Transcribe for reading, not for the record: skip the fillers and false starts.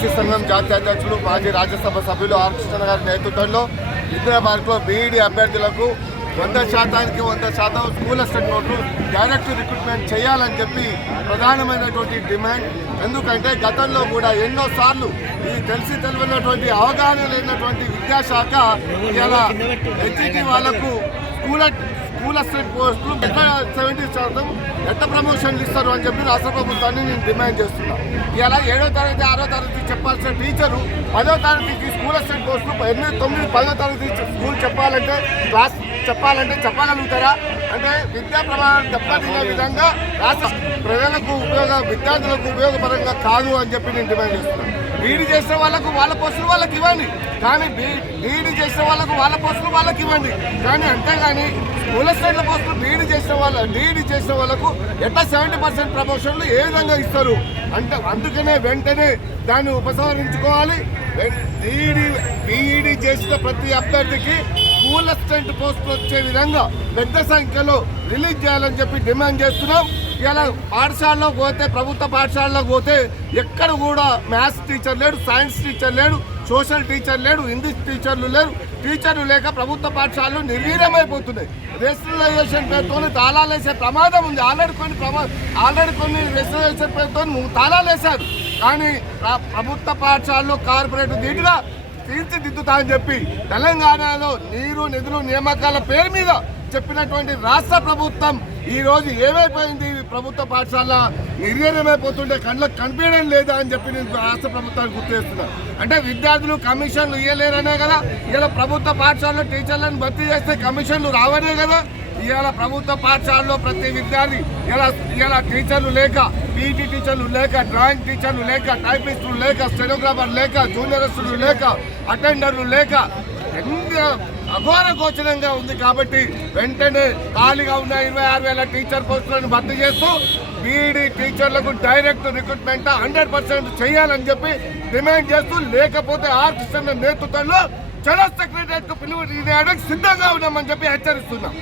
BC సంఘం జాతీయ అధ్యక్షులు మాజీ రాజ్యసభ సభ్యులు ఆర్ కృష్ణ గారి నేతృత్వంలో హైదరాబాద్లో బీఈడీ అభ్యర్థులకు 100% 100% స్కూల్ అసిస్టెంట్ నోట్లు డైరెక్ట్ రిక్రూట్మెంట్ చేయాలని చెప్పి ప్రధానమైనటువంటి డిమాండ్. ఎందుకంటే గతంలో కూడా ఎన్నోసార్లు ఈ తెలియనటువంటి అవగాహన లేనటువంటి విద్యాశాఖ ఇలా హెచ్ఈటీ వాళ్లకు స్కూల్ అసిస్టెంట్ పోస్టులు 70% ఎంత ప్రమోషన్లు ఇస్తారు అని చెప్పి రాష్ట్ర ప్రభుత్వాన్ని నేను డిమాండ్ చేస్తున్నాను. ఇలా 7వ తరగతి 6వ తరగతి చెప్పాల్సిన టీచరు 10వ తరగతికి స్కూల్ అసిస్టెంట్ పోస్టులు 8, 9, 10వ తరగతి స్కూల్ క్లాస్ చెప్పగలుగుతారా? అంటే విద్యా ప్రమాణాలు దెబ్బతినే విధంగా రాష్ట్ర ప్రజలకు విద్యార్థులకు ఉపయోగపరంగా కాదు అని చెప్పి నేను డిమాండ్ చేస్తున్నాను. బీఈడీ చేసిన వాళ్ళకు వాళ్ళ పోస్టులు వాళ్ళకి ఇవ్వండి, కానీ బీఈడీ చేసిన వాళ్ళకు వాళ్ళ పోస్టులు వాళ్ళకి ఇవ్వండి. కానీ అంతేగాని స్కూల్ అసిస్టెంట్ల పోస్టులు డీఈడీ చేసిన వాళ్ళకు ఎట్లా 70% ప్రమోషన్లు ఏ విధంగా ఇస్తారు అంటే అందుకనే వెంటనే దాన్ని ఉపసంహరించుకోవాలి. బీఈడీ చేసిన ప్రతి అభ్యర్థికి స్కూల్ అసిస్టెంట్ పోస్టులు వచ్చే విధంగా పెద్ద సంఖ్యలో రిలీజ్ చేయాలని చెప్పి డిమాండ్ చేస్తున్నాం. ఇలా పాఠశాలలో పోతే ప్రభుత్వ పాఠశాలలోకి పోతే ఎక్కడ కూడా మ్యాథ్స్ టీచర్ లేడు, సైన్స్ టీచర్ లేడు, సోషల్ టీచర్ లేడు, ఇంగ్లీష్ టీచర్లు లేరు. టీచర్లు లేక ప్రభుత్వ పాఠశాలలు నిర్వీర్యమైపోతున్నాయి. రెసిడెన్షియల్ పేరుతో తాళాలు వేసే ప్రమాదం ఉంది. ఆల్రెడీ కొన్ని రెసిడెన్షియల్ పేరుతో తాళాలు వేశారు. కానీ ప్రభుత్వ పాఠశాలలో కార్పొరేట్ దిగుగా తీర్చిదిద్దుతా అని చెప్పి తెలంగాణలో నీరు నిధులు నియామకాల పేరు మీద చెప్పినటువంటి రాష్ట్ర ప్రభుత్వం ఈ రోజు ఏమైపోయింది? ప్రభుత్వ పాఠశాల నిర్వీర్యమైపోతుంటే కళ్ళకు కనిపించడం లేదా అని చెప్పి నేను రాష్ట్ర ప్రభుత్వాన్ని గుర్తు చేస్తున్నాను. అంటే విద్యార్థులు కమిషన్లు ఇవ్వలేరనే కదా ఇలా ప్రభుత్వ పాఠశాలలో టీచర్లను భర్తీ చేస్తే కమిషన్లు రావనే కదా. ఇవాళ ప్రభుత్వ పాఠశాలలో ప్రతి విద్యార్థి ఇలా టీచర్లు లేక, పీటీ టీచర్లు లేక, డ్రాయింగ్ టీచర్లు లేక, టైపిస్టులు లేక, స్టెనోగ్రాఫర్ లేక, జూనియర్స్టులు లేక, అటెండర్లు లేక అఘోర గోచరంగా ఉంది. కాబట్టి వెంటనే ఖాళీగా ఉన్న 26,000 టీచర్ పోస్టులను భర్తీ చేస్తూ బీఈడీ టీచర్లకు డైరెక్ట్ రిక్రూట్మెంట్ 100% చేయాలని చెప్పి డిమాండ్ చేస్తూ, లేకపోతే ఆర్ కృష్ణ నేతృత్వంలో చలో సెక్రటరియట్ కు పిలుపు సిద్ధంగా ఉన్నామని చెప్పి హెచ్చరిస్తున్నాం.